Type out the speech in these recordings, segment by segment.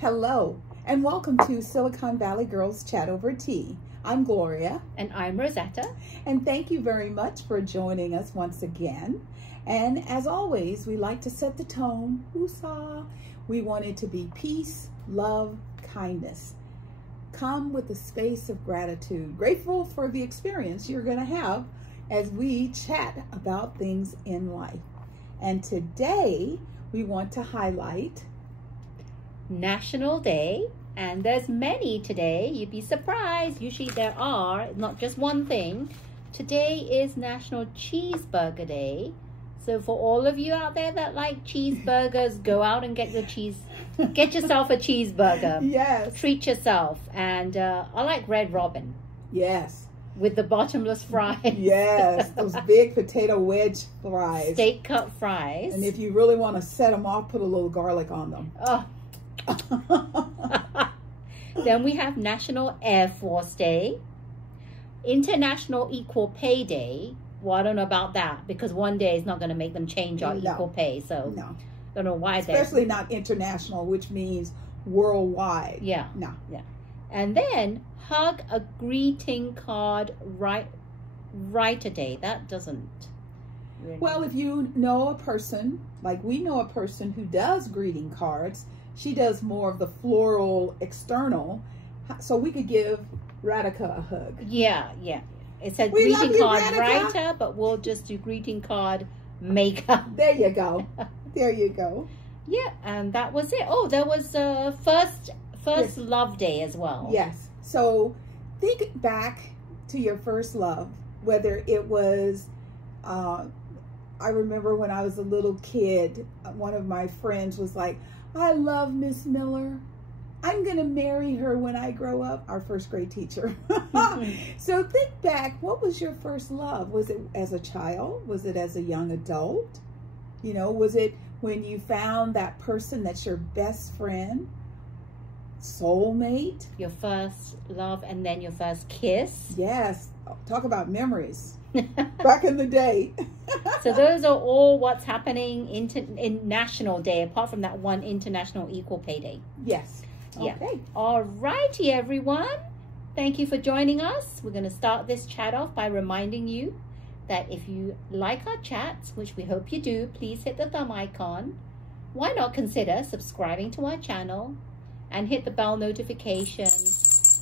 Hello, and welcome to Silicon Valley Girls Chat Over Tea. I'm Gloria. And I'm Rosetta. And thank you very much for joining us once again. And as always, we like to set the tone. Woosah. We want it to be peace, love, kindness. Come with a space of gratitude. Grateful for the experience you're going to have as we chat about things in life. And today, we want to highlight National Day, and there's many today. You'd be surprised. Usually there are, not just one thing. Today is National Cheeseburger Day. So for all of you out there that like cheeseburgers, go out and get yourself a cheeseburger. Yes. Treat yourself. And I like Red Robin. Yes. With the bottomless fries. Yes, those big potato wedge fries. Steak cut fries. And if you really want to set them off, put a little garlic on them. Oh. Then we have National Air Force Day, International Equal Pay Day. Well, I don't know about that because one day is not going to make them change our equal pay. So no, don't know why. Especially not international, which means worldwide. Yeah, no, yeah. And then hug a greeting card writer day. That doesn't. Really... Well, if you know a person, like we know a person who does greeting cards. She does more of the floral external, so we could give Radhika a hug. Yeah, yeah. It's a greeting card writer, but we'll just do greeting card maker. There you go. There you go. Yeah, and that was it. Oh, there was first yes. Love Day as well. Yes. So think back to your first love, whether it was. I remember when I was a little kid, one of my friends was like, I love Miss Miller. I'm going to marry her when I grow up. Our first grade teacher. So think back. What was your first love? Was it as a child? Was it as a young adult? You know, was it when you found that person that's your best friend? Soulmate? Your first love and then your first kiss? Yes. Talk about memories. Back in the day. So those are all what's happening in National Day, apart from that one International Equal Pay Day. Yes. Yeah. Okay. All righty, everyone. Thank you for joining us. We're going to start this chat off by reminding you that if you like our chats, which we hope you do, please hit the thumb icon. Why not consider subscribing to our channel and hit the bell notification?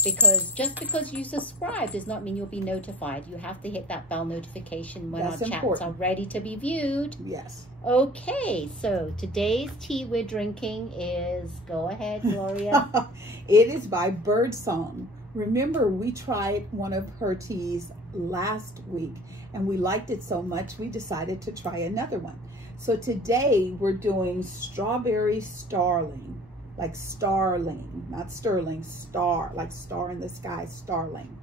Because just because you subscribe does not mean you'll be notified. You have to hit that bell notification when That's our chats important. are ready to be viewed. Yes. Okay, so today's tea we're drinking is, go ahead, Gloria. It is by Birdsong. Remember, we tried one of her teas last week and we liked it so much we decided to try another one. So today we're doing Strawberry Starling. Like Starling, not Sterling, star, like star in the sky, Starling.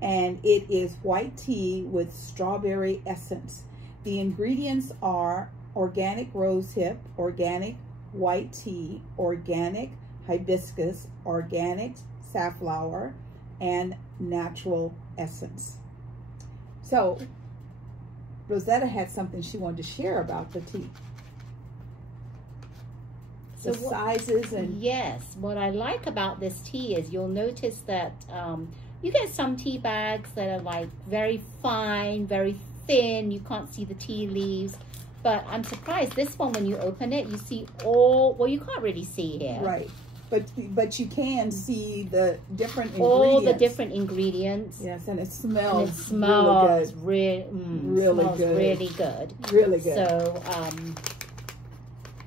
And it is white tea with strawberry essence. The ingredients are organic rosehip, organic white tea, organic hibiscus, organic safflower, and natural essence. So, Rosetta had something she wanted to share about the tea. The sizes and yes, what I like about this tea is you'll notice that you get some tea bags that are like very fine, very thin. You can't see the tea leaves, but I'm surprised this one, when you open it, you see all, well, you can't really see here, right, but you can see the different ingredients. All the different ingredients. Yes, and it smells, really good. Really good. Really good.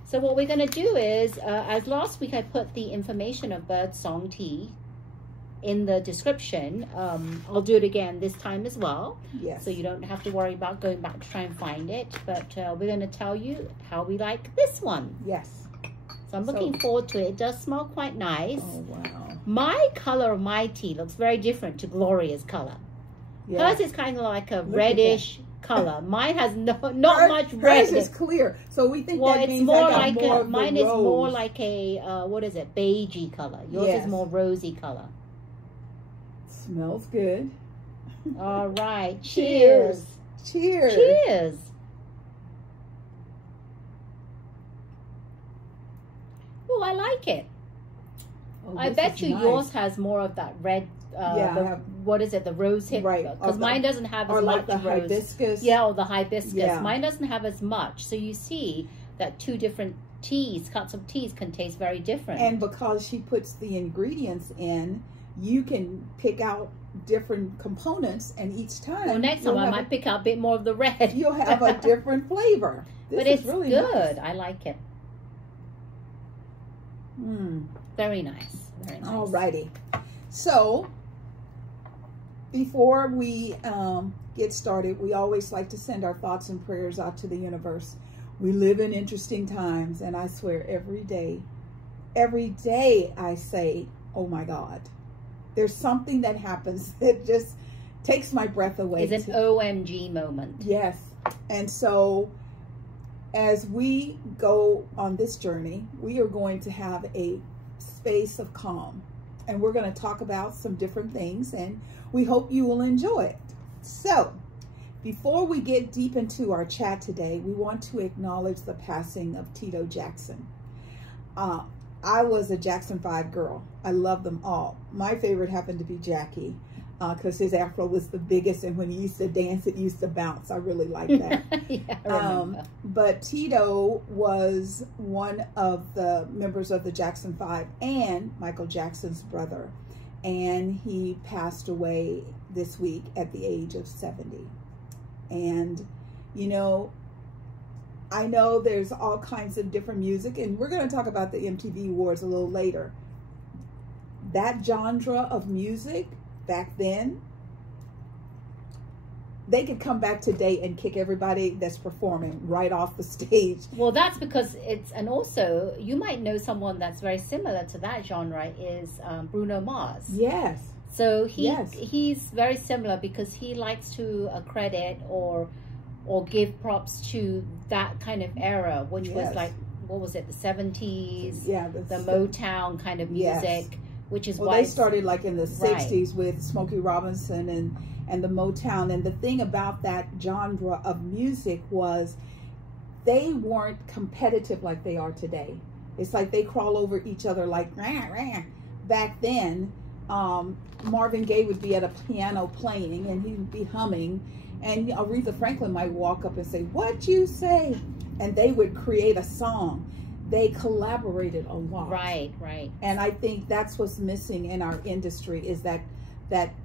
So what we're going to do is, as last week I put the information of Birdsong Tea in the description, I'll do it again this time as well. Yes. So you don't have to worry about going back to try and find it. But we're going to tell you how we like this one. Yes. So I'm looking forward to it. It does smell quite nice. Oh, wow. My color of my tea looks very different to Gloria's color. Yes. Hers is kind of like a reddish color. Mine has not much red. Hers is clear, so we think well, that it's means more I got like more of mine the is rose. more like a what is it, beigey color. Yours is more rosy color. Smells good. All right, cheers. Cheers. Cheers. Oh, I like it. Oh, I bet you yours has more of that red. What is it? The rose hip. Right. Because mine doesn't have as much. Or like the hibiscus. Yeah, or the hibiscus. Yeah. Mine doesn't have as much. So you see that two different teas, cuts of teas, can taste very different. And because she puts the ingredients in, you can pick out different components, and each time. Well, next time I might pick out a bit more of the red. You'll have a different flavor. But it's really good. Nice. I like it. Very nice. Very nice. Alrighty. So, before we get started, we always like to send our thoughts and prayers out to the universe. We live in interesting times, and I swear every day I say, oh my God. There's something that happens that just takes my breath away. It's an OMG moment. Yes. And so as we go on this journey, we are going to have a space of calm. And we're going to talk about some different things, and we hope you will enjoy it. So before we get deep into our chat today, we want to acknowledge the passing of Tito Jackson. I was a Jackson 5 girl. I love them all. My favorite happened to be Jackie because his afro was the biggest, and when he used to dance, it used to bounce. I really liked that. Yeah, I remember. But Tito was one of the members of the Jackson 5 and Michael Jackson's brother. And he passed away this week at the age of 70. And, you know, I know there's all kinds of different music, and we're going to talk about the MTV Awards a little later. That genre of music back then, they could come back today and kick everybody that's performing right off the stage. Well, that's because and also you might know someone that's very similar to that genre is Bruno Mars. Yes. So he's very similar because he likes to accredit or give props to that kind of era, which was like, what was it, the 70s? Yeah. The Motown kind of music, which is why they started like in the 60s with Smokey Robinson and the Motown. And the thing about that genre of music was they weren't competitive like they are today. It's like they crawl over each other like, rah, rah. Back then, Marvin Gaye would be at a piano playing and he'd be humming, and Aretha Franklin might walk up and say, "What you say?" And they would create a song. They collaborated a lot. Right. And I think that's what's missing in our industry is that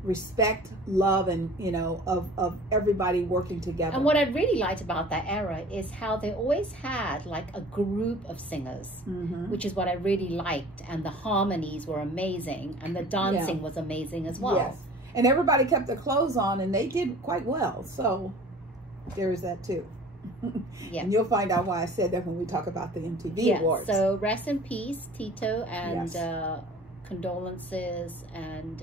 respect, love, and, you know, of everybody working together. And what I really liked about that era is how they always had like a group of singers, which is what I really liked. And the harmonies were amazing, and the dancing was amazing as well. Yes. And everybody kept their clothes on, and they did quite well. So there is that too. Yeah. And you'll find out why I said that when we talk about the MTV Awards. So rest in peace, Tito, and condolences, and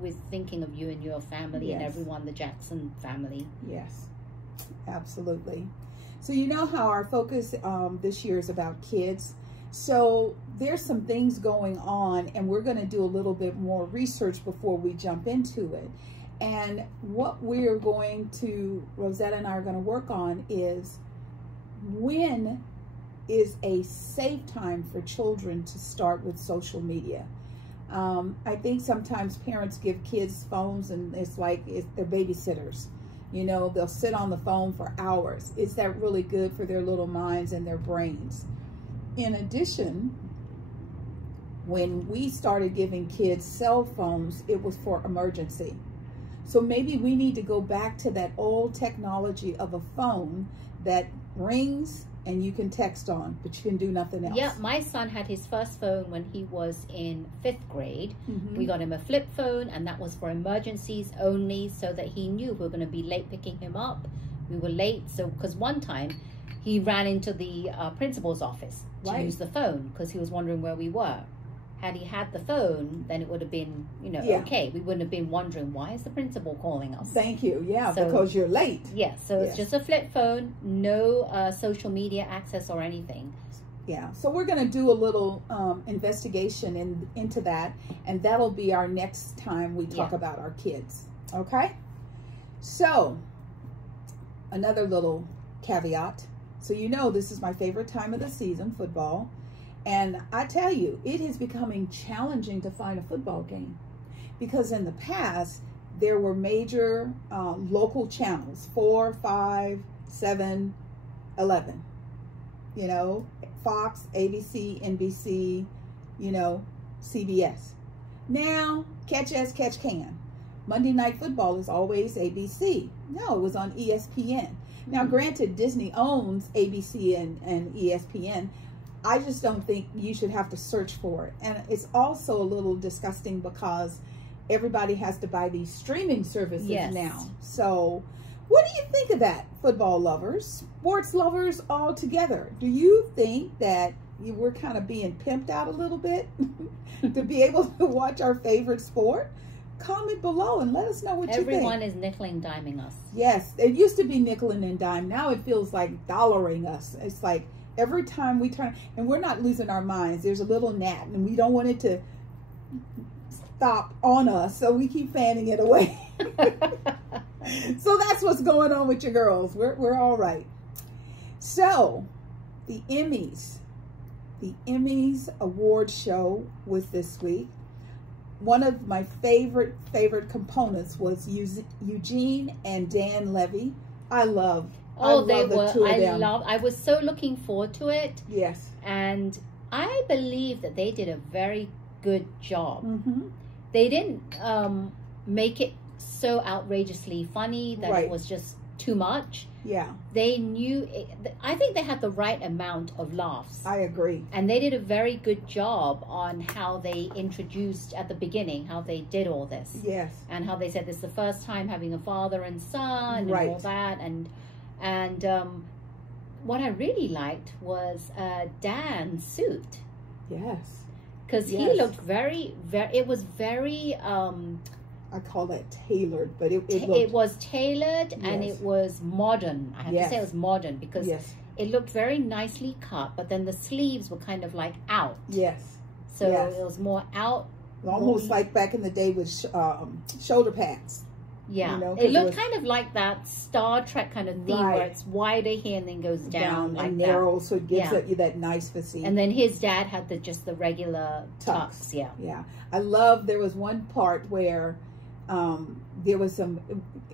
with thinking of you and your family and everyone, the Jackson family. Yes, absolutely. So you know how our focus this year is about kids. So there's some things going on, and we're going to do a little bit more research before we jump into it. And what we're going to, Rosetta and I are going to work on is when is a safe time for children to start with social media. I think sometimes parents give kids phones and it's like they're babysitters. You know, they'll sit on the phone for hours. Is that really good for their little minds and their brains? In addition, when we started giving kids cell phones, it was for emergency. So maybe we need to go back to that old technology of a phone that rings and you can text on, but you can do nothing else. Yeah, my son had his first phone when he was in 5th grade. We got him a flip phone, and that was for emergencies only, so that he knew we were going to be late picking him up. We were late, so because one time he ran into the principal's office to use the phone because he was wondering where we were. Had he had the phone, then it would have been, you know, okay. We wouldn't have been wondering, why is the principal calling us? Thank you. Yeah, so, because you're late. Yes, so it's just a flip phone, no social media access or anything. Yeah, so we're going to do a little investigation into that, and that'll be our next time we talk about our kids. Okay? So, another little caveat. So you know this is my favorite time of the season, football. And I tell you, it is becoming challenging to find a football game, because in the past there were major local channels, 4, 5, 7, 11, you know, Fox, ABC, NBC, you know, CBS. Now, catch as catch can. Monday Night Football is always ABC. No, it was on ESPN. Now, granted, Disney owns ABC and ESPN. I just don't think you should have to search for it. And it's also a little disgusting because everybody has to buy these streaming services now. So what do you think of that, football lovers, sports lovers all together? Do you think that we're kind of being pimped out a little bit to be able to watch our favorite sport? Comment below and let us know what you think. Everyone is nickel and diming us. Yes, it used to be nickel and dime. Now it feels like dollaring us. It's like every time we turn, and we're not losing our minds. There's a little gnat, and we don't want it to stop on us, so we keep fanning it away. So that's what's going on with your girls. We're all right. So the Emmys award show was this week. One of my favorite components was Eugene and Dan Levy. I love the two of them. I was so looking forward to it. Yes. And I believe that they did a very good job. Mm-hmm. They didn't make it so outrageously funny that it was just too much. Yeah. They knew, I think they had the right amount of laughs. I agree. And they did a very good job on how they introduced at the beginning, how they did all this. Yes. And how they said this is the first time having a father and son and all that. And what I really liked was Dan's suit. Yes. Because he looked very, it was very... I call that tailored, but it was tailored and it was modern. I have to say it was modern because it looked very nicely cut, but then the sleeves were kind of like out. Yes. So it was more out. Almost like back in the day with shoulder pads. Yeah. You know, it looked kind of like that Star Trek kind of theme where it's wider here and then goes down like and narrow, so it gives you that nice physique. And then his dad had just the regular tucks. Yeah. Yeah. I love, there was one part where there was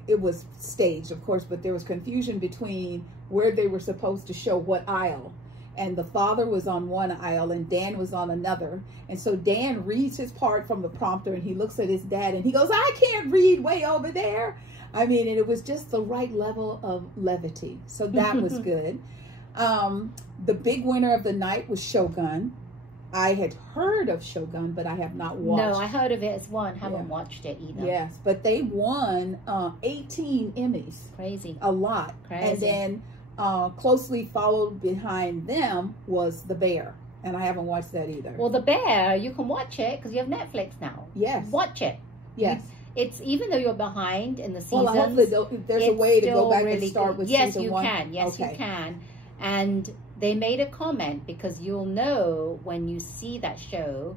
it was staged, of course, but there was confusion between where they were supposed to show what aisle. And the father was on one aisle and Dan was on another. And so Dan reads his part from the prompter and he looks at his dad and he goes, I can't read way over there. I mean, and it was just the right level of levity. So that was good. The big winner of the night was Shogun. I had heard of Shogun, but I have not watched. No, I heard of it as one. Haven't watched it either. Yes, but they won 18 Emmys. Crazy. A lot. Crazy. And then closely followed behind them was The Bear. And I haven't watched that either. Well, The Bear, you can watch it because you have Netflix now. Yes. Watch it. Yes. It's, even though you're behind in the seasons. Well, hopefully there's a way to go back and start with season one. Yes, you can. And they made a comment because you'll know when you see that show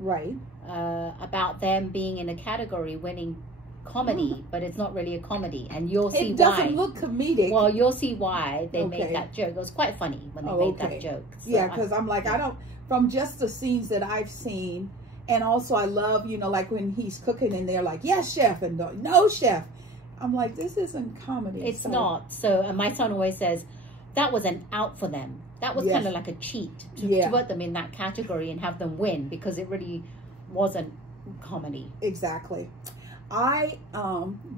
about them being in a category winning comedy, but it's not really a comedy, and you'll see why. It doesn't look comedic. Well, you'll see why they made that joke. It was quite funny when they made that joke. So yeah, because I'm like, I don't, from just the scenes that I've seen, and also I love, you know, like when he's cooking and they're like, yes, chef, and no, chef. I'm like, this isn't comedy. It's not. So, and my son always says, that was an out for them. That was kind of like a cheat to put them in that category and have them win, because it really wasn't comedy. Exactly. I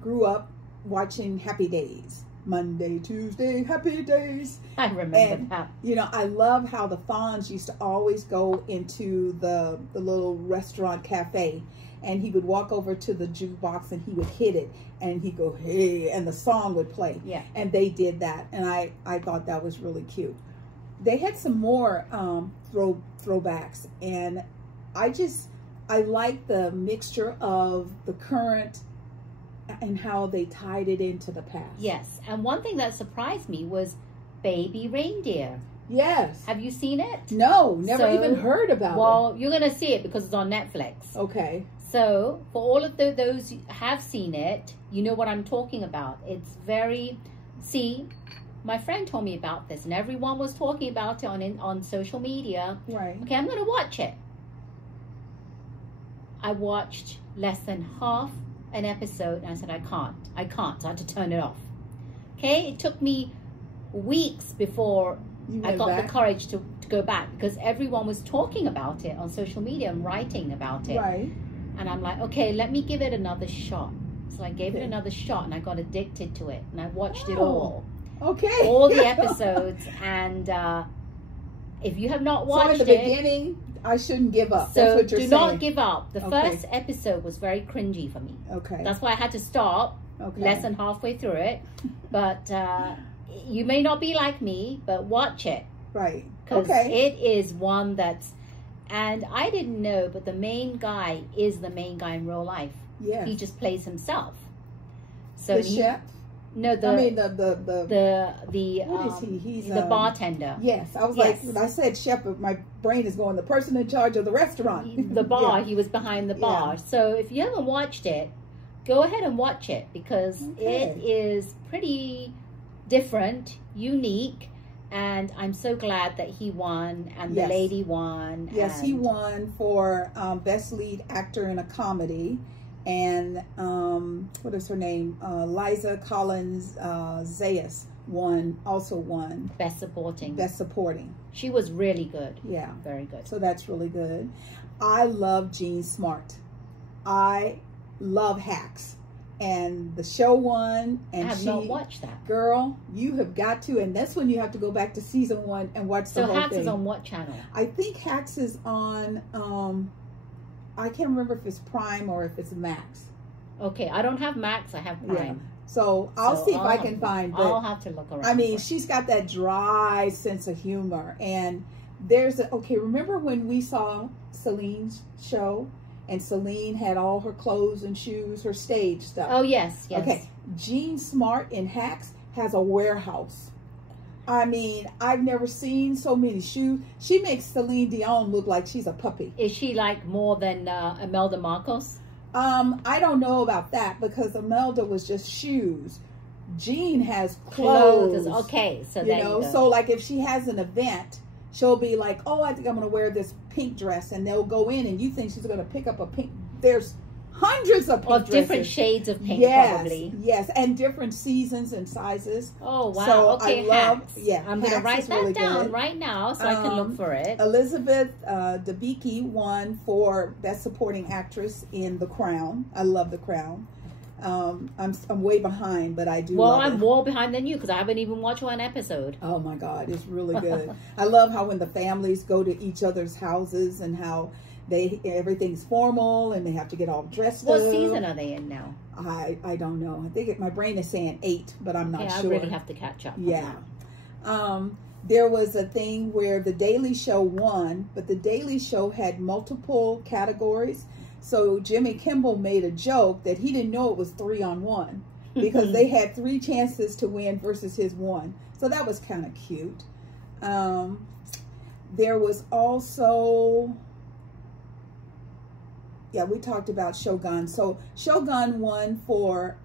grew up watching Happy Days. Monday, Tuesday, Happy Days. I remember that. You know, I love how the Fonz used to always go into the little restaurant cafe, and he would walk over to the jukebox and he would hit it and he'd go, hey, and the song would play. Yeah. And they did that, and I thought that was really cute. They had some more throwbacks, and I like the mixture of the current and how they tied it into the past. Yes, and one thing that surprised me was Baby Reindeer. Yes. Have you seen it? No, never even heard about it. Well, you're going to see it because it's on Netflix. Okay. So, for all of those who have seen it, you know what I'm talking about. It's very... See, my friend told me about this, and everyone was talking about it on social media. Right. Okay, I'm going to watch it. I watched less than half an episode, and I said, I can't, so I had to turn it off. Okay, it took me weeks before I got the courage to go back, because everyone was talking about it on social media and writing about it. Right. And I'm like, okay, let me give it another shot. So I gave it another shot, and I got addicted to it, and I watched it all. Okay. All the episodes, and if you have not watched it... So in the beginning, I shouldn't give up. So that's what you're saying. Do not give up. The first episode was very cringy for me. Okay. That's why I had to stop less than halfway through it. But you may not be like me, but watch it. Right. Because it is one that's... And I didn't know, but the main guy is the main guy in real life. Yes. He just plays himself. So the chef? No, the what is he? He's the bartender. Yes, I was like, when I said chef, my brain is going, the person in charge of the restaurant. The bar, he was behind the bar. Yeah. So if you haven't watched it, go ahead and watch it, because it is pretty different, unique, and I'm so glad that he won, and the lady won. Yes, he won for Best Lead Actor in a Comedy. And what is her name? Liza Collins Zayas also won Best Supporting. Best Supporting. She was really good. Yeah, very good. So that's really good. I love Jean Smart. I love Hacks, and the show won. And I have not watched that. Girl, you have got to, and that's when you have to go back to season 1 and watch the whole thing. So Hacks is on what channel? I think Hacks is on. I can't remember if it's Prime or if it's Max. Okay, I don't have Max. I have Prime. Yeah. So I'll see if I can find. But I'll have to look around. I mean, she's got that dry sense of humor, and there's remember when we saw Celine's show, and Celine had all her clothes and shoes, her stage stuff. Oh yes, yes. Okay, Jean Smart in Hacks has a warehouse. I mean, I've never seen so many shoes. She makes Celine Dion look like she's a puppy. Is she like more than Imelda Marcos? I don't know about that, because Imelda was just shoes. Jean has clothes. Okay, so you know, so like if she has an event, she'll be like, oh, I think I'm going to wear this pink dress, and they'll go in, and you think she's going to pick up a pink. There's hundreds of pink dresses. Different shades of pink, probably. Yes, and different seasons and sizes. Oh, wow. So okay, I love, I'm going to write that really down right now so I can look for it. Elizabeth Debicki won for Best Supporting Actress in The Crown. I love The Crown. I'm way behind, but I do love it. I'm more behind than you, because I haven't even watched one episode. Oh, my God. It's really good. I love how when the families go to each other's houses and how everything's formal and they have to get all dressed up. What season are they in now? I don't know. I think my brain is saying 8, but I'm not sure. I really have to catch up. Yeah. There was a thing where The Daily Show won, but The Daily Show had multiple categories. So Jimmy Kimmel made a joke that he didn't know it was 3-on-1 because they had 3 chances to win versus his 1. So that was kind of cute. There was also... Yeah, we talked about Shogun. So Shogun won for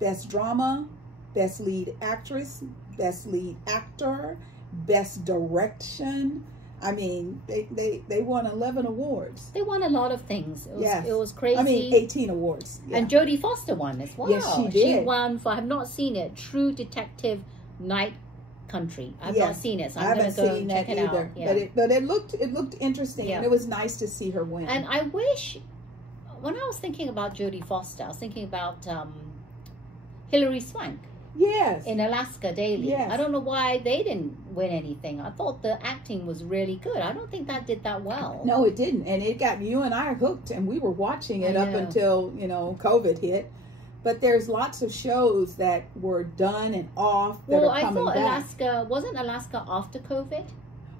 Best Drama, Best Lead Actress, Best Lead Actor, Best Direction. I mean, they won 11 awards. They won a lot of things. It was crazy. I mean, 18 awards. Yeah. And Jodie Foster won as well. Yes, she did. She won for, I have not seen it, True Detective Night Country. I've not seen it, so I'm going to go and check it out. Yeah. But it looked interesting, and it was nice to see her win. And I wish, when I was thinking about Jodie Foster, I was thinking about Hilary Swank. Yes. In Alaska Daily. Yes. I don't know why they didn't win anything. I thought the acting was really good. I don't think that did that well. No, it didn't. And it got you and I hooked, and we were watching it up until, COVID hit. But there's lots of shows that were done and off that are coming back. Alaska, wasn't Alaska after COVID?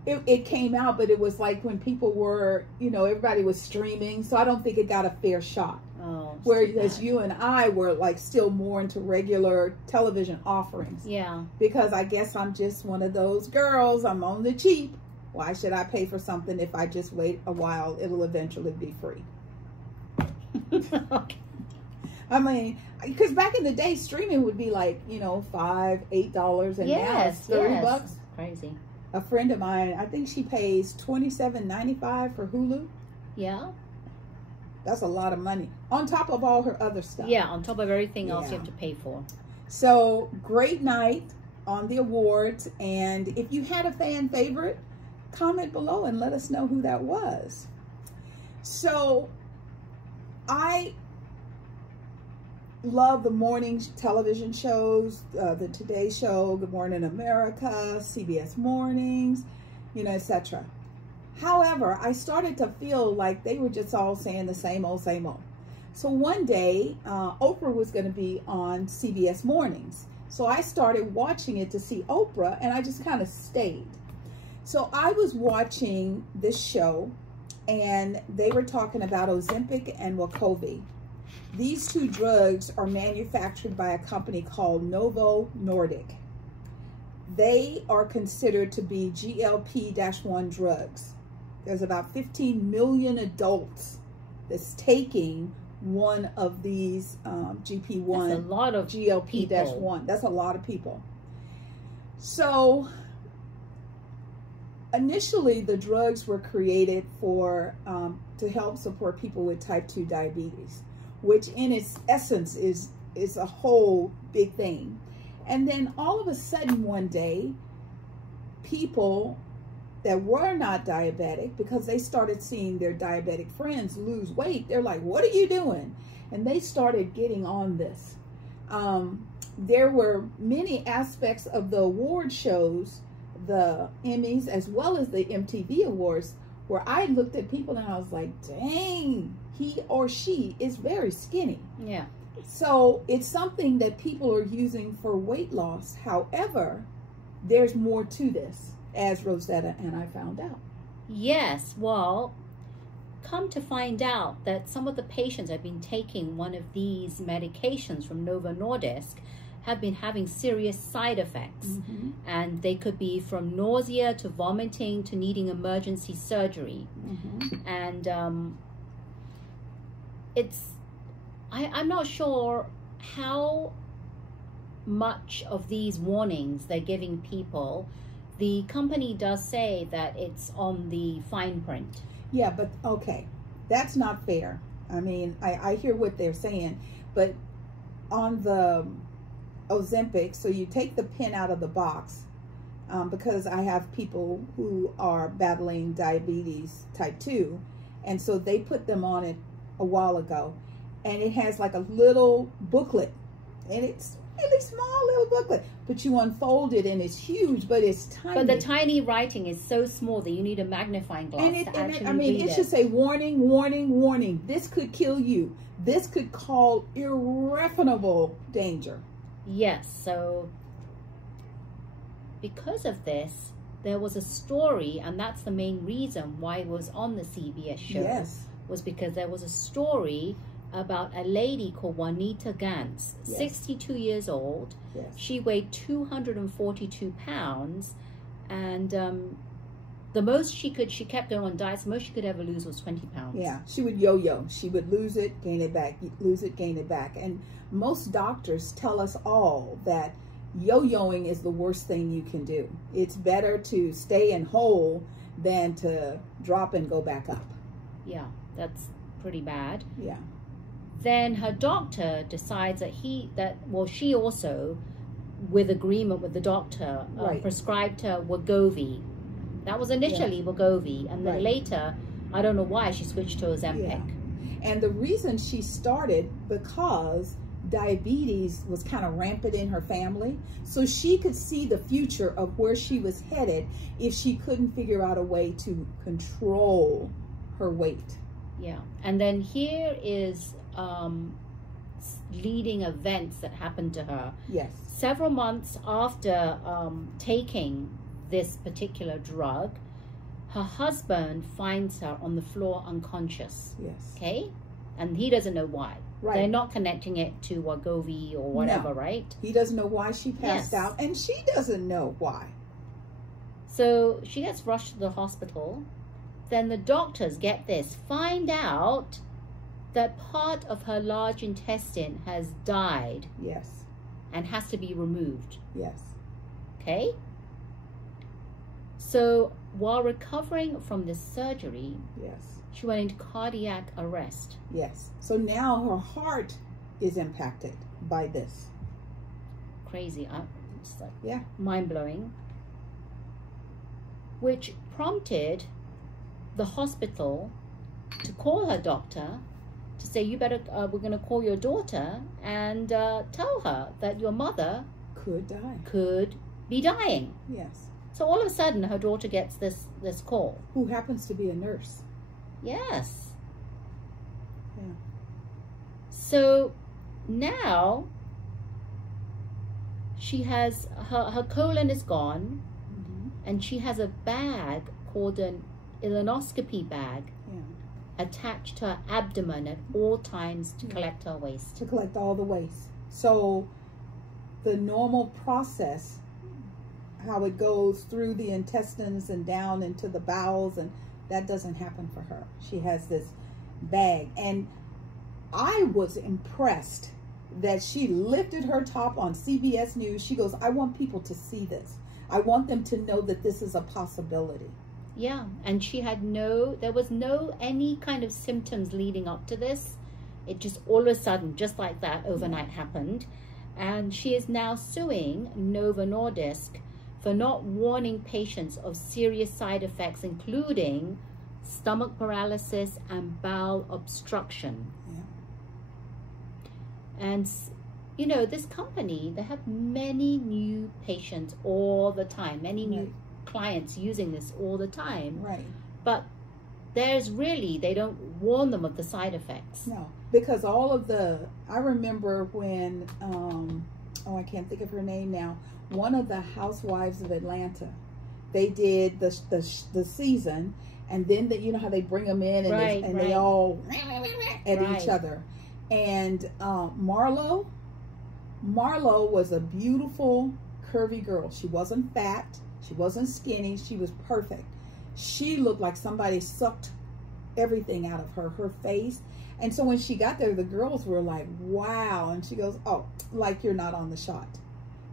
It came out, but it was like when people were, everybody was streaming. So I don't think it got a fair shot. Oh, whereas you and I were like still more into regular television offerings. Yeah. Because I guess I'm just one of those girls. I'm on the cheap. Why should I pay for something if I just wait a while? It'll eventually be free. Okay. I mean, because back in the day, streaming would be like, you know, $5, $8, and now it's $30. Crazy. A friend of mine, I think she pays $27.95 for Hulu. Yeah. That's a lot of money on top of all her other stuff. Yeah, on top of everything else you have to pay for. So great night on the awards, and if you had a fan favorite, comment below and let us know who that was. So I love the morning television shows, the Today Show, Good Morning America, CBS Mornings, you know, etc. However, I started to feel like they were just all saying the same old, same old. So one day, Oprah was going to be on CBS Mornings. So I started watching it to see Oprah, and I just kind of stayed. So I was watching this show, and they were talking about Ozempic and Wegovy. These two drugs are manufactured by a company called Novo Nordisk. They are considered to be GLP-1 drugs. There's about 15 million adults that's taking one of these GP-1. That's a lot of GLP-1. That's a lot of people. So initially, the drugs were created for to help support people with type 2 diabetes, which in its essence is a whole big thing. And then all of a sudden one day, people that were not diabetic, because they started seeing their diabetic friends lose weight, they're like, what are you doing? And they started getting on this. There were many aspects of the award shows, the Emmys, as well as the MTV awards, where I looked at people and I was like, dang, he or she is very skinny. Yeah. So it's something that people are using for weight loss. However, there's more to this, as Rosetta and I found out. Yes, well, come to find out that some of the patients have been taking one of these medications from Novo Nordisk have been having serious side effects. Mm-hmm. And they could be from nausea to vomiting to needing emergency surgery. Mm-hmm. And I'm not sure how much of these warnings they're giving people. The company does say that it's on the fine print. Yeah, but okay, that's not fair. I mean, I hear what they're saying, but on the Ozempic, so you take the pen out of the box, because I have people who are battling diabetes type 2, and so they put them on it a while ago, and it has like a little booklet, and it's really small little booklet, but you unfold it and it's huge, but it's tiny. But the tiny writing is so small that you need a magnifying glass to actually read it should say warning, warning, warning. This could kill you. This could cause irreparable danger. Yes, so because of this, there was a story, and that's the main reason why it was on the CBS show. Yes. Was because there was a story about a lady called Juanita Gantz, Yes. 62 years old. Yes. She weighed 242 pounds, and the most she kept going on diets, the most she could ever lose was 20 pounds. Yeah, she would yo-yo. She would lose it, gain it back, lose it, gain it back. And most doctors tell us all that yo-yoing is the worst thing you can do. It's better to stay in whole than to drop and go back up. Yeah, that's pretty bad. Yeah. Then her doctor decides that she also, with agreement with the doctor, Right. prescribed her Wegovy. That was initially Wegovy, and then Right. later, I don't know why, she switched to Ozempic. Yeah. And the reason she started, because diabetes was kind of rampant in her family, so she could see the future of where she was headed if she couldn't figure out a way to control her weight. Yeah, and then here is leading events that happened to her. Yes. Several months after taking this particular drug, her husband finds her on the floor unconscious. Yes. Okay? And he doesn't know why. Right. They're not connecting it to Wegovy or whatever, No. right? He doesn't know why she passed Yes. out, and she doesn't know why. So she gets rushed to the hospital. Then the doctors, get this, find out that part of her large intestine has died. Yes. And has to be removed. Yes. Okay? So while recovering from this surgery, yes, she went into cardiac arrest. Yes. So now her heart is impacted by this. Crazy. It's like, yeah, mind-blowing. Which prompted the hospital to call her doctor to say, you better, we're going to call your daughter and tell her that your mother could be dying. Yes. So all of a sudden, her daughter gets this call. Who happens to be a nurse. Yes. Yeah. So now she has, her colon is gone, and she has a bag called an colonoscopy bag attached to her abdomen at all times to collect her waste. To collect all the waste. So the normal process, how it goes through the intestines and down into the bowels, and that doesn't happen for her. She has this bag. And I was impressed that she lifted her top on CBS News. She goes, I want people to see this. I want them to know that this is a possibility. Yeah, and she had there was no any kind of symptoms leading up to this. It just all of a sudden, just like that, overnight happened. And she is now suing Novo Nordisk for not warning patients of serious side effects, including stomach paralysis and bowel obstruction. Yeah. And, you know, this company, they have many new patients all the time, many new clients using this all the time. Right. But they don't warn them of the side effects. No, because I remember when, I can't think of her name now, one of the housewives of Atlanta, they did the season, and then you know how they bring them in and they all at each other. And Marlo was a beautiful, curvy girl. She wasn't fat. She wasn't skinny. She was perfect. She looked like somebody sucked everything out of her face. And so when she got there, the girls were like, wow. And she goes, oh, like you're not on the shot.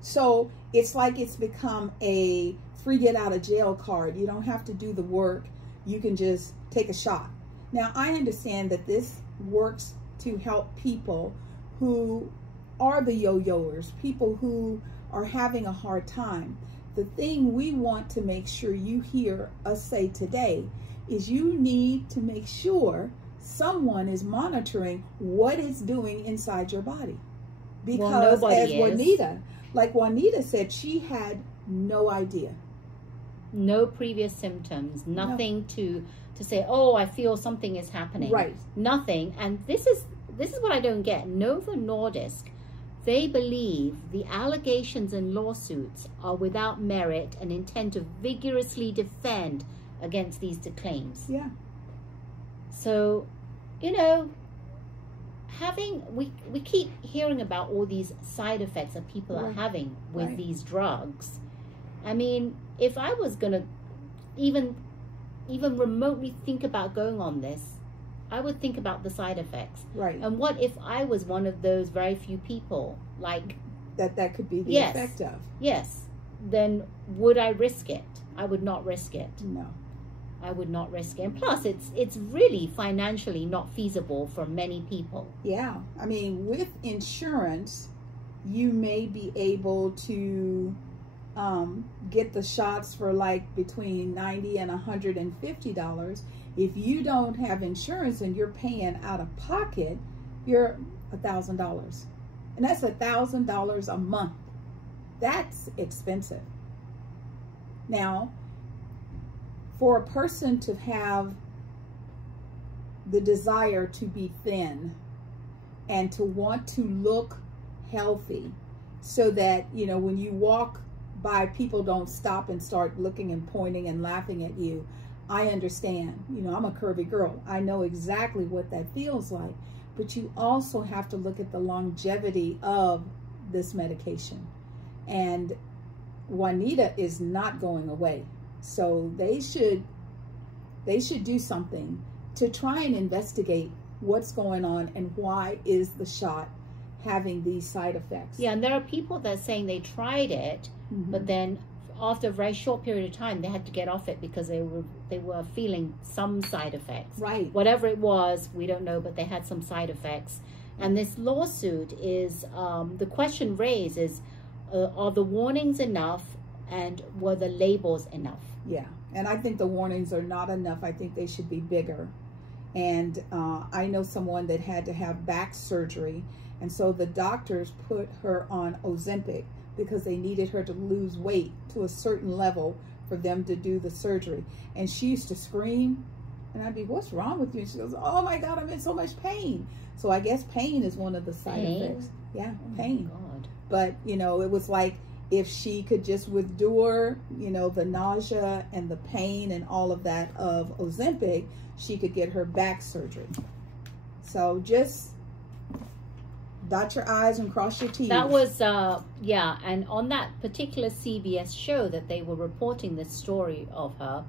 So it's like it's become a free get out of jail card. You don't have to do the work. You can just take a shot. Now, I understand that this works to help people who are the yo-yoers, people who are having a hard time. The thing we want to make sure you hear us say today is you need to make sure someone is monitoring what it's doing inside your body. Because as Juanita said, she had no idea. No previous symptoms, nothing to say, oh, I feel something is happening. Right. Nothing. And this is what I don't get. Novo Nordisk, they believe the allegations and lawsuits are without merit and intend to vigorously defend against these claims. Yeah. So, you know, we keep hearing about all these side effects that people are having with these drugs. I mean, if I was going to even remotely think about going on this, I would think about the side effects. Right. And what if I was one of those very few people, like... That could be the effect of. Yes. Then would I risk it? I would not risk it. No. I would not risk it. And plus, it's really financially not feasible for many people. Yeah. I mean, with insurance, you may be able to get the shots for like between $90 and $150. If you don't have insurance and you're paying out of pocket, you're $1,000. And that's $1,000 a month. That's expensive. Now, for a person to have the desire to be thin and to want to look healthy so that, you know, when you walk by, people don't stop and start looking and pointing and laughing at you. I understand. You know, I'm a curvy girl. I know exactly what that feels like. But you also have to look at the longevity of this medication. And Juanita is not going away. So they should do something to try and investigate what's going on and why is the shot having these side effects. Yeah, and there are people that are saying they tried it, but then after a very short period of time, they had to get off it because they were feeling some side effects. Right. Whatever it was, we don't know, but they had some side effects. And this lawsuit is, the question raised is, are the warnings enough, and were the labels enough? Yeah, and I think the warnings are not enough. I think they should be bigger. And I know someone that had to have back surgery, and so the doctors put her on Ozempic because they needed her to lose weight to a certain level for them to do the surgery. And she used to scream, and I'd be, what's wrong with you? And she goes, oh my God, I'm in so much pain. So I guess pain is one of the side effects. Yeah, pain. Oh my God. But, you know, it was like if she could just endure, you know, the nausea and the pain and all of that of Ozempic, she could get her back surgery. So just dot your I's and cross your T's. That was, yeah, and on that particular CBS show that they were reporting this story of her,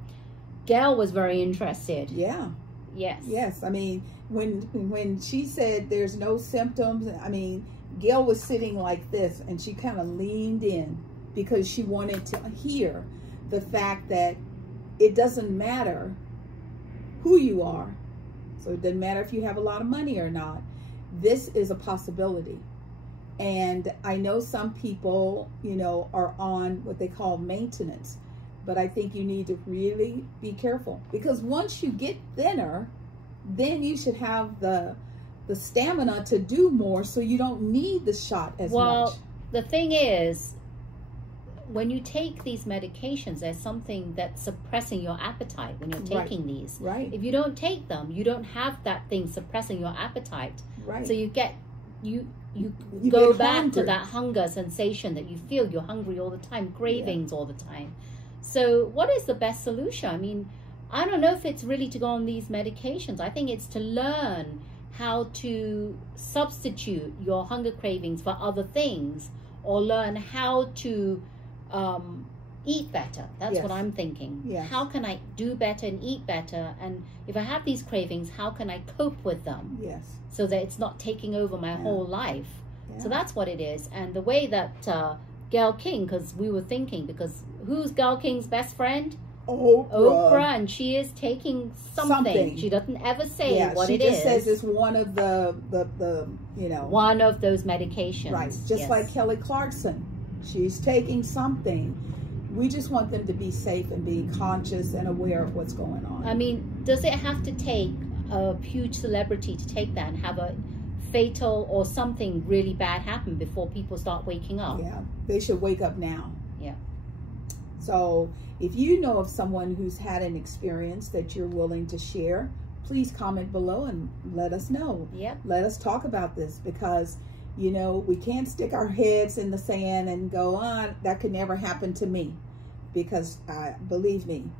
Gail was very interested. Yeah. Yes. Yes. I mean, when she said there's no symptoms, I mean, Gail was sitting like this and she kind of leaned in because she wanted to hear the fact that it doesn't matter who you are. So it doesn't matter if you have a lot of money or not. This is a possibility. And I know some people, you know, are on what they call maintenance, but I think you need to really be careful, because once you get thinner, then you should have the stamina to do more, so you don't need the shot as much. Well, the thing is, when you take these medications, there's something that's suppressing your appetite when you're taking these. Right. If you don't take them, you don't have that thing suppressing your appetite. Right. So you get, you go back hungry. to that hunger sensation that you feel. You're hungry all the time, cravings all the time. So what is the best solution? I mean, I don't know if it's really to go on these medications. I think it's to learn how to substitute your hunger cravings for other things, or learn how to eat better. That's what I'm thinking. Yes. How can I do better and eat better? And if I have these cravings, how can I cope with them? Yes. So that it's not taking over my whole life. Yeah. So that's what it is. And the way that Gail King, because we were thinking, because who's Gail King's best friend? Oprah, and she is taking something. She doesn't ever say what it is. She just says it's one of the you know, one of those medications. Right. Just like Kelly Clarkson, she's taking something. We just want them to be safe and be conscious and aware of what's going on. I mean, does it have to take a huge celebrity to take that and have a fatal or something really bad happen before people start waking up? Yeah, they should wake up now. Yeah. So if you know of someone who's had an experience that you're willing to share, please comment below and let us know. Yep. Let us talk about this, because, you know, we can't stick our heads in the sand and go on, that could never happen to me. Because believe me,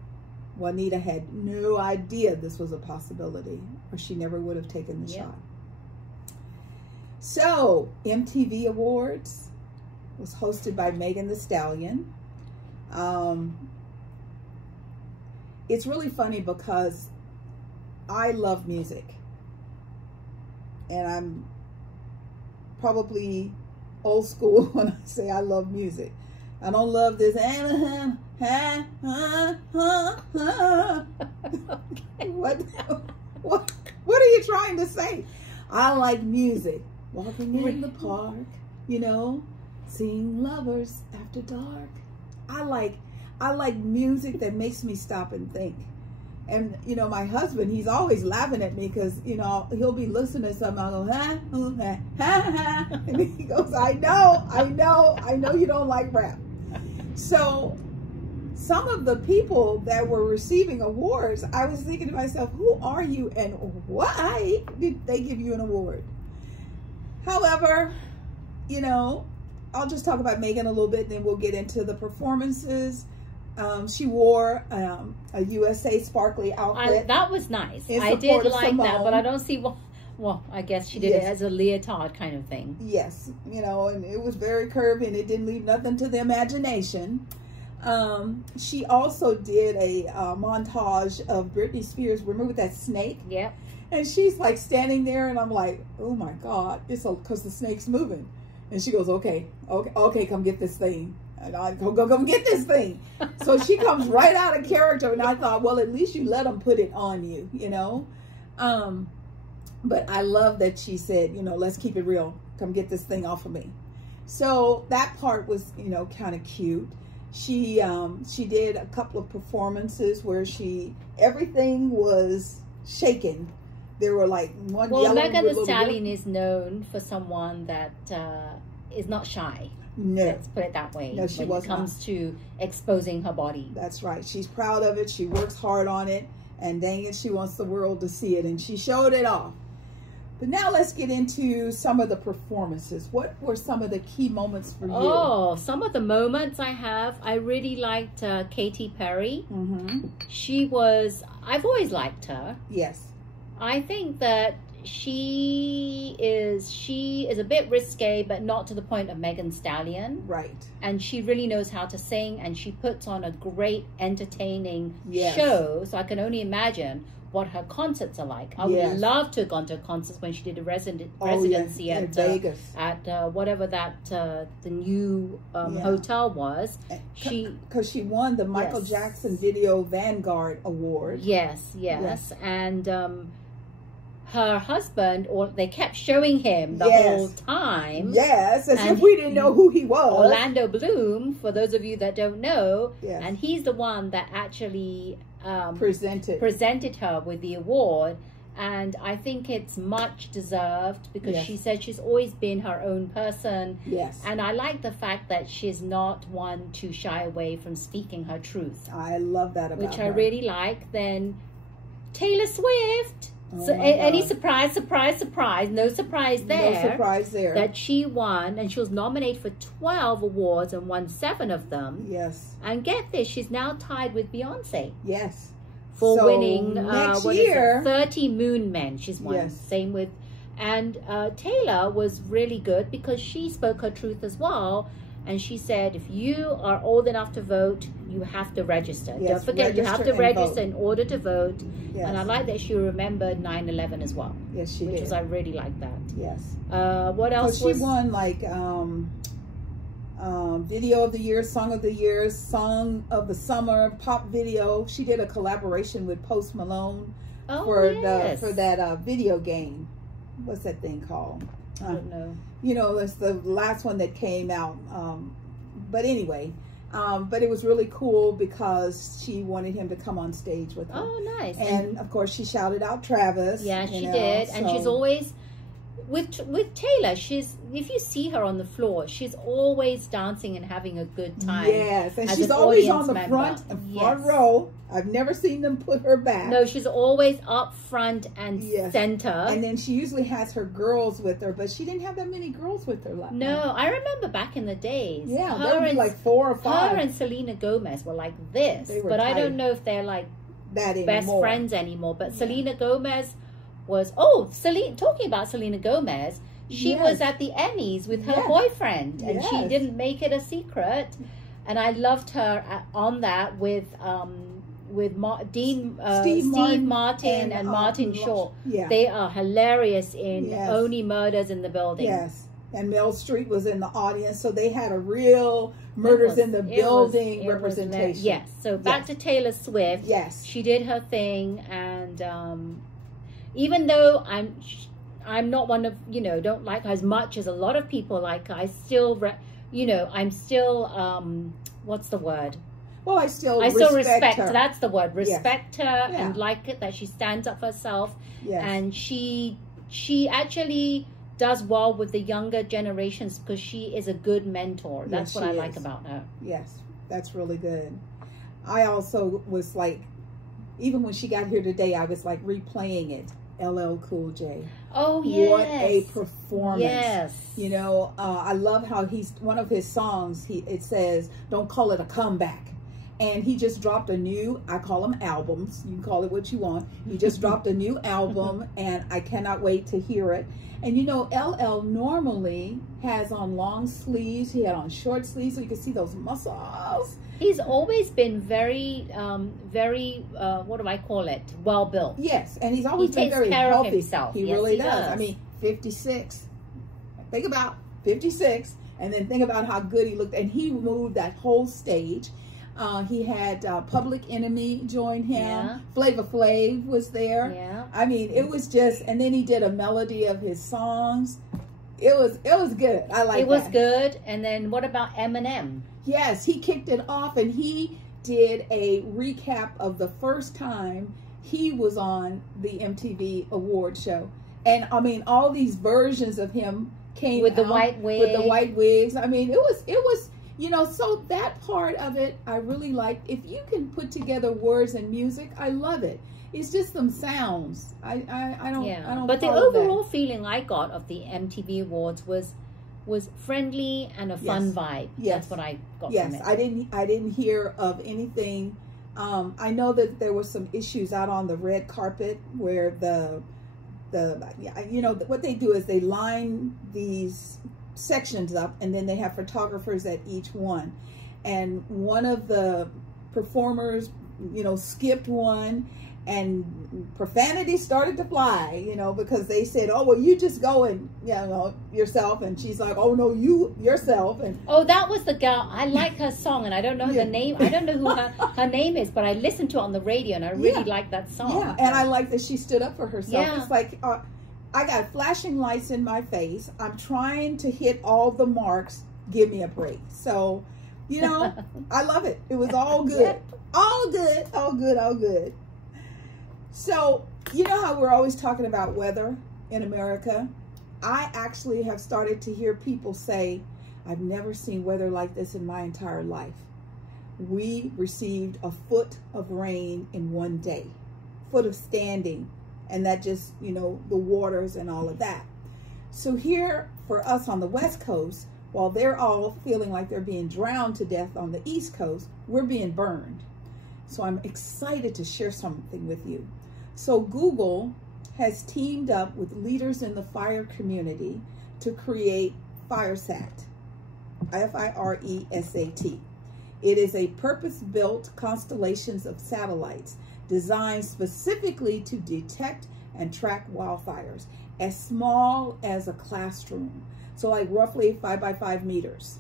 Juanita had no idea this was a possibility, or she never would have taken the shot. So, MTV Awards was hosted by Megan Thee Stallion. It's really funny because I love music, and I'm probably old school when I say I love music. I don't love this what are you trying to say? I like music. Walking in the park, you know, seeing lovers after dark. I like music that makes me stop and think. And, you know, my husband, he's always laughing at me because, you know, he'll be listening to something. I'll go, and he goes, I know you don't like rap. So some of the people that were receiving awards, I was thinking to myself, who are you and why did they give you an award? However, you know, I'll just talk about Megan a little bit, then we'll get into the performances. She wore a USA sparkly outfit. That was nice. I did like that, but I don't see what. Well, I guess she did it as a leotard kind of thing. Yes, you know, and it was very curvy, and it didn't leave nothing to the imagination. She also did a montage of Britney Spears. Remember that snake? Yep. And she's like standing there, and I'm like, oh my God, it's because the snake's moving. And she goes, okay, come get this thing. And I go get this thing. So she comes right out of character, and I thought, well, at least you let them put it on you, you know. But I love that she said, you know, let's keep it real. Come get this thing off of me. So that part was, you know, kind of cute. She did a couple of performances where everything was shaken. There were like one. Well, Megan Thee Stallion is known for someone that is not shy. No, let's put it that way. No, she when it comes to exposing her body. That's right. She's proud of it. She works hard on it, and dang it, she wants the world to see it, and she showed it off. But now let's get into some of the performances. What were some of the key moments for you? Oh, some of the moments I really liked Katy Perry. I've always liked her. Yes. I think that she is a bit risque, but not to the point of Megan Thee Stallion. Right. And she really knows how to sing, and she puts on a great entertaining show. So I can only imagine what her concerts are like. I would love to have gone to concerts when she did a residency at Vegas, at whatever that the new hotel was. Because she won the Michael Jackson Video Vanguard Award. Yes. And her husband, or they kept showing him the whole time. Yes, as if we didn't know who he was. Orlando Bloom, for those of you that don't know, and he's the one that actually presented her with the award. And I think it's much deserved, because she said she's always been her own person. Yes. And I like the fact that she's not one to shy away from speaking her truth. I love that about her. Which I really like. Then Taylor Swift. So any surprise, no surprise there. No surprise there. That she won, and she was nominated for 12 awards and won 7 of them. Yes. And get this, she's now tied with Beyonce. Yes. For winning next year 30 Moon Men. She's won. Yes. Same with, and Taylor was really good because she spoke her truth as well. And she said, if you are old enough to vote, you have to register. Yes, don't forget, you have to register vote in order to vote. Yes. And I like that she remembered 9/11 as well. Yes, she did. Which was, I really like that. Yes. What else? She won like Video of the Year, Song of the Year, Song of the Summer, Pop Video. She did a collaboration with Post Malone for that video game. What's that thing called? I don't know. You know, it's the last one that came out. But anyway, but it was really cool because she wanted him to come on stage with her. Oh, nice. And of course, she shouted out Travis. Yeah, she did. And she's always, with Taylor, if you see her on the floor, she's always dancing and having a good time. Yes, and she's always on the front row. I've never seen them put her back. No, she's always up front and center. And then she usually has her girls with her, but she didn't have that many girls with her. No, I remember back in the days. Yeah, there would be like 4 or 5. Her and Selena Gomez were like this, but I don't know if they're like that best friends anymore. But Selena Gomez was, talking about Selena Gomez, she was at the Emmys with her boyfriend, and she didn't make it a secret. And I loved her on that with Steve Martin and Martin Short. Yeah. They are hilarious in Only Murders in the Building. Yes. And Mel Street was in the audience, so they had a real Murders in the Building representation. Yes. So back to Taylor Swift. Yes. She did her thing, and even though I'm not one of, don't like her as much as a lot of people like her, I still, I'm still, what's the word? Well, I still respect her. That's the word. Respect her and like it that she stands up for herself. Yes. And she actually does well with the younger generations because she is a good mentor. That's what I like about her. Yes, that's really good. I also was like, even when she got here today, I was like replaying it. LL Cool J. Oh, yes. What a performance. Yes. I love how one of his songs, it says, don't call it a comeback. And he just dropped a new, I call them albums. You can call it what you want. He just dropped a new album, and I cannot wait to hear it. And LL normally has on long sleeves. He had on short sleeves, so you can see those muscles. He's always been very, what do I call it? Well built. Yes, and he's always been very care healthy. Of himself. He yes, really he does. I mean, 56. Think about 56, and then think about how good he looked. And he moved that whole stage. He had Public Enemy join him. Yeah. Flavor Flav was there. Yeah. I mean, it was just, and then he did a melody of his songs. It was good. I like it. It was good. And then what about Eminem? Yes, he kicked it off, and he did a recap of the first time he was on the MTV award show. And I mean, all these versions of him came with the out white wig. with the white wigs. I mean, it was, you know, so that part of it I really liked. If you can put together words and music, I love it. It's just some sounds. I don't. But the overall feeling I got of the MTV Awards was friendly and a fun vibe. Yes. That's what I got yes, from it. I didn't hear of anything. I know that there were some issues out on the red carpet where you know, what they do is they line these sections up, and then they have photographers at each one. And one of the performers, you know, skipped one, and profanity started to fly, you know, because they said, oh, well, you just go and, you know, yourself. And she's like, oh, no, you yourself. And oh, that was the girl. I like her song, and I don't know the name. I don't know who her name is, but I listened to it on the radio, and I really like that song. Yeah, and I like that she stood up for herself. Yeah. It's like, I got flashing lights in my face. I'm trying to hit all the marks. Give me a break. So, you know, I love it. It was all good. Yep. All good, all good, all good. So, you know how we're always talking about weather in America? I actually have started to hear people say, I've never seen weather like this in my entire life. We received a foot of rain in one day, foot of standing, and that just, you know, the waters and all of that. So here for us on the West Coast, while they're all feeling like they're being drowned to death on the East Coast, we're being burned. So I'm excited to share something with you. So Google has teamed up with leaders in the fire community to create FireSat, F-I-R-E-S-A-T. It is a purpose-built constellations of satellites designed specifically to detect and track wildfires as small as a classroom. So like roughly 5 by 5 meters.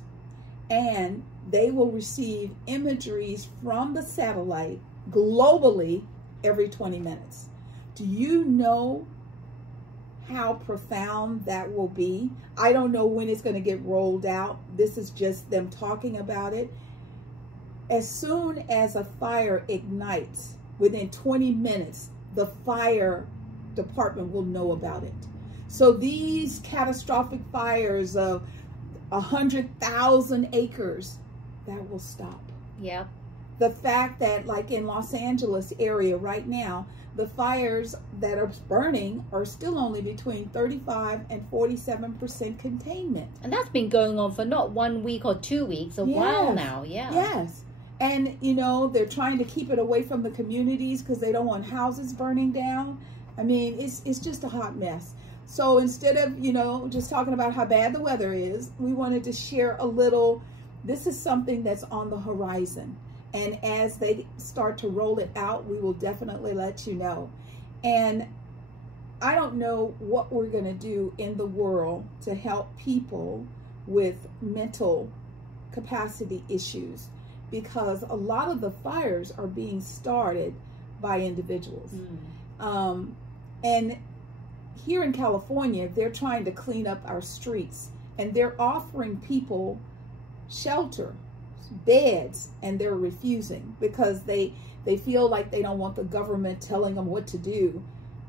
And they will receive imageries from the satellite globally every 20 minutes. Do you know how profound that will be? I don't know when it's going to get rolled out. This is just them talking about it. As soon as a fire ignites, within 20 minutes, the fire department will know about it. So these catastrophic fires of 100,000 acres, that will stop. Yeah. The fact that like in Los Angeles area right now, the fires that are burning are still only between 35 and 47% containment. And that's been going on for not 1 week or 2 weeks, a while now. Yeah. Yes. And, you know, they're trying to keep it away from the communities because they don't want houses burning down. I mean, it's just a hot mess. So instead of, you know, just talking about how bad the weather is, we wanted to share a little, this is something that's on the horizon. And as they start to roll it out, we will definitely let you know. And I don't know what we're going to do in the world to help people with mental capacity issues, because a lot of the fires are being started by individuals. And here in California, they're trying to clean up our streets, and they're offering people shelter, beds, and they're refusing because they feel like they don't want the government telling them what to do.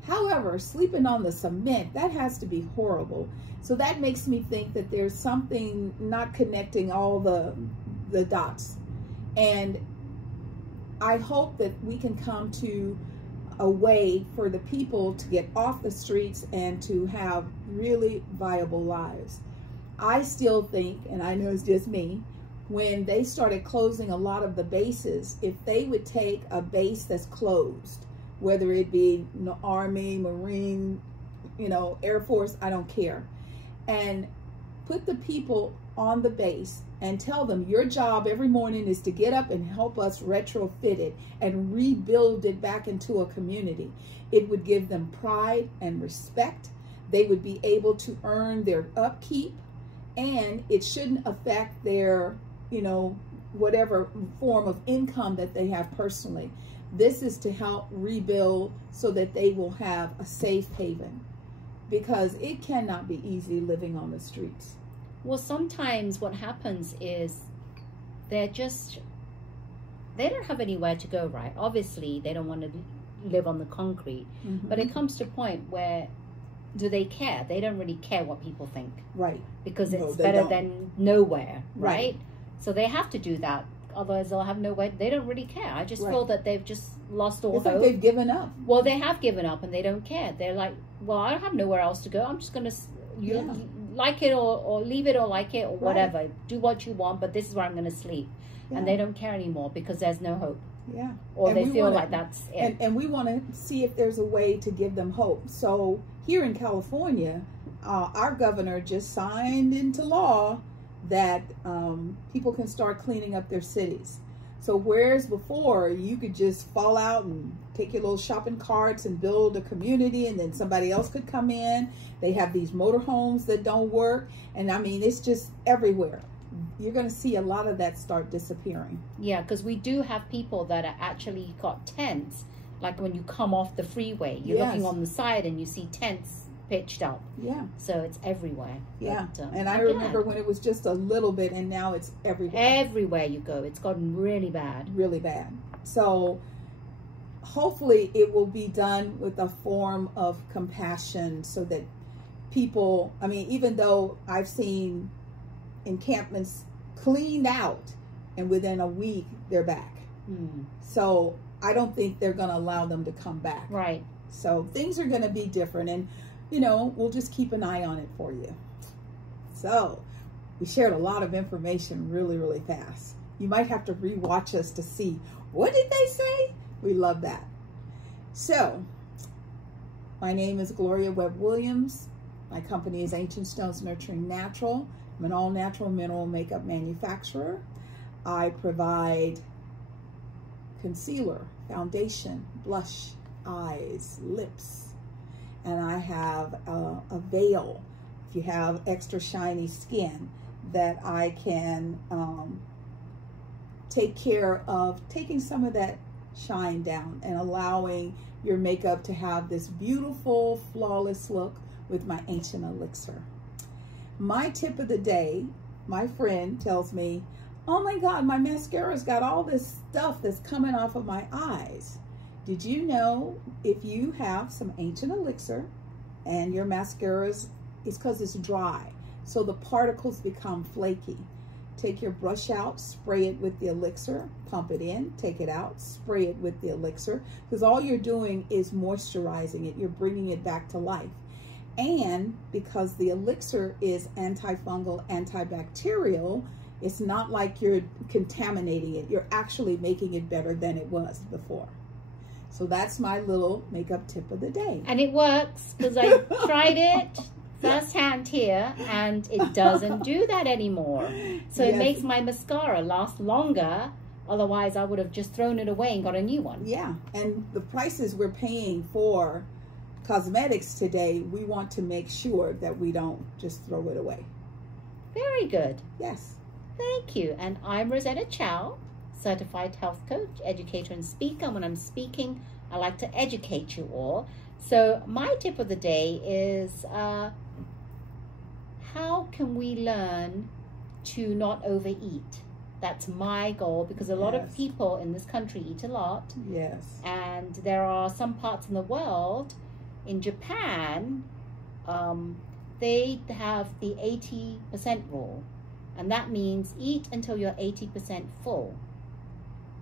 However, sleeping on the cement, that has to be horrible. So that makes me think that there's something not connecting all the dots. And I hope that we can come to a way for the people to get off the streets and to have really viable lives. I still think, and I know it's just me, when they started closing a lot of the bases, if they would take a base that's closed, whether it be Army, Marine, you know, Air Force, I don't care, and put the people on the base and tell them your job every morning is to get up and help us retrofit it and rebuild it back into a community. It would give them pride and respect. They would be able to earn their upkeep, and it shouldn't affect their, you know, whatever form of income that they have personally. This is to help rebuild so that they will have a safe haven, because it cannot be easy living on the streets. Well, sometimes what happens is they don't have anywhere to go, right? Obviously, they don't want to live on the concrete, but it comes to a point where, do they care? They don't really care what people think. Right. Because it's better than nowhere, right? So they have to do that. Otherwise, they'll have nowhere. They don't really care. I just feel that they've just lost all hope. It's like they've given up. Well, they have given up and they don't care. They're like, well, I don't have nowhere else to go. I'm just going to, you like it or leave it or like it or whatever. Do what you want, but this is where I'm going to sleep. And they don't care anymore because there's no hope. Yeah. Or they feel like that's it. And we want to see if there's a way to give them hope. So here in California, our governor just signed into law that people can start cleaning up their cities. So whereas before you could just fall out and take your little shopping carts and build a community, and then somebody else could come in. They have these motorhomes that don't work. And I mean, it's just everywhere. You're going to see a lot of that start disappearing. Yeah, because we do have people that are actually got tents. Like when you come off the freeway, you're looking on the side and you see tents pitched up. Yeah. So it's everywhere. Yeah. But, and I remember when it was just a little bit, and now it's everywhere. Everywhere you go, it's gotten really bad. Really bad. So hopefully it will be done with a form of compassion so that people, I mean, even though I've seen encampments cleaned out and within a week they're back. So I don't think they're going to allow them to come back. Right. So things are going to be different, and you know, we'll just keep an eye on it for you. So we shared a lot of information really fast. You might have to rewatch us to see, what did they say? We love that. So my name is Gloria Webb Williams. My company is Ancient Stones Nurturing Natural. I'm an all-natural mineral makeup manufacturer. I provide concealer, foundation, blush, eyes, lips, and I have a veil if you have extra shiny skin that I can take care of taking some of that shine down and allowing your makeup to have this beautiful, flawless look with my ancient elixir. My tip of the day, my friend tells me, oh my God, my mascara's got all this stuff that's coming off of my eyes. Did you know if you have some ancient elixir and your mascara's, it's because it's dry, so the particles become flaky. Take your brush out, spray it with the elixir, pump it in, take it out, spray it with the elixir, because all you're doing is moisturizing it. You're bringing it back to life. And because the elixir is antifungal, antibacterial, it's not like you're contaminating it. You're actually making it better than it was before. So that's my little makeup tip of the day. And it works, because I tried it firsthand here, and it doesn't do that anymore. So it makes my mascara last longer. Otherwise, I would have just thrown it away and got a new one. Yeah, and the prices we're paying for cosmetics today, we want to make sure that we don't just throw it away. Very good. Yes. Thank you. And I'm Rosetta Chow, certified health coach, educator, and speaker. When I'm speaking, I like to educate you all. So my tip of the day is how can we learn to not overeat? That's my goal, because a lot of people in this country eat a lot. Yes. And there are some parts in the world, in Japan, they have the 80% rule. And that means eat until you're 80% full.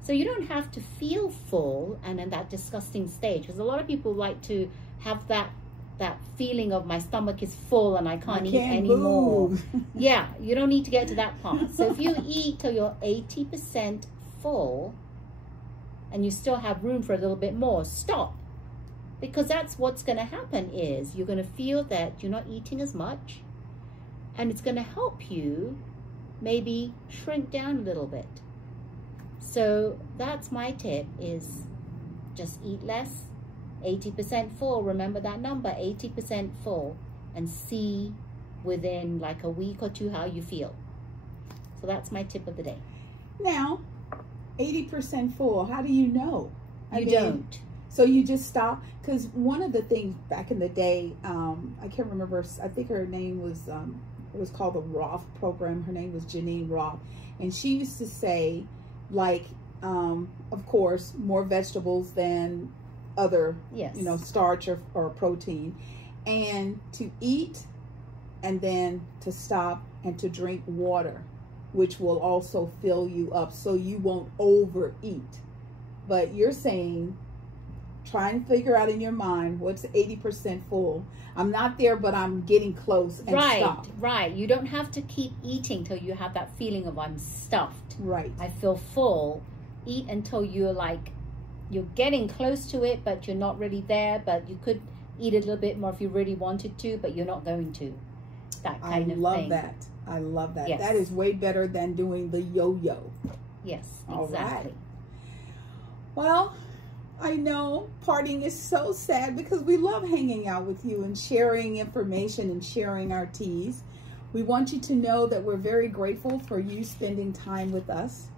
So you don't have to feel full and in that disgusting stage, because a lot of people like to have that feeling of my stomach is full and I can't eat anymore. Yeah, you don't need to get to that part. So if you eat till you're 80% full and you still have room for a little bit more, stop. Because that's what's going to happen is you're going to feel that you're not eating as much, and it's going to help you maybe shrink down a little bit. So that's my tip, is just eat less, 80% full. Remember that number, 80% full, and see within like a week or two how you feel. So that's my tip of the day. Now, 80% full, how do you know? I mean, don't. So you just stop? Because one of the things back in the day, I can't remember, I think her name was, it was called the Roth program. Her name was Janine Roth. And she used to say, like, of course, more vegetables than other, yes, you know, starch or protein. And to eat, and then to stop and to drink water, which will also fill you up so you won't overeat. But you're saying, try and figure out in your mind what's 80% full. I'm not there, but I'm getting close, and stop. Right. You don't have to keep eating till you have that feeling of I'm stuffed. Right. I feel full. Eat until you're like, you're getting close to it, but you're not really there. But you could eat a little bit more if you really wanted to, but you're not going to. That kind of thing. I love that. I love that. Yes. That is way better than doing the yo-yo. Yes, exactly. All right. Well, I know parting is so sad because we love hanging out with you and sharing information and sharing our teas. We want you to know that we're very grateful for you spending time with us,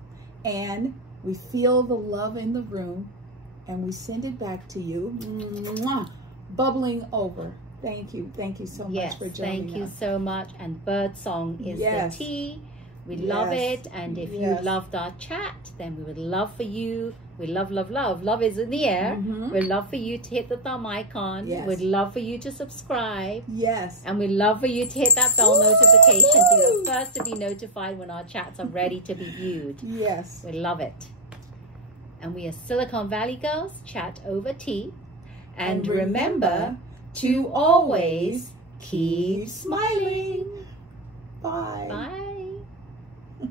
and we feel the love in the room, and we send it back to you. Mwah! Bubbling over. Thank you. Thank you so much for joining us. Thank you so much. And Birdsong is the tea. We love it. And if you loved our chat, then we would love for you. We love, love, love. Love is in the air. We'd love for you to hit the thumb icon. We'd love for you to subscribe. And we'd love for you to hit that bell notification so you're first to be notified when our chats are ready to be viewed. We love it. And we are Silicon Valley Girls, chat over tea. And remember to always keep smiling. Bye. Bye.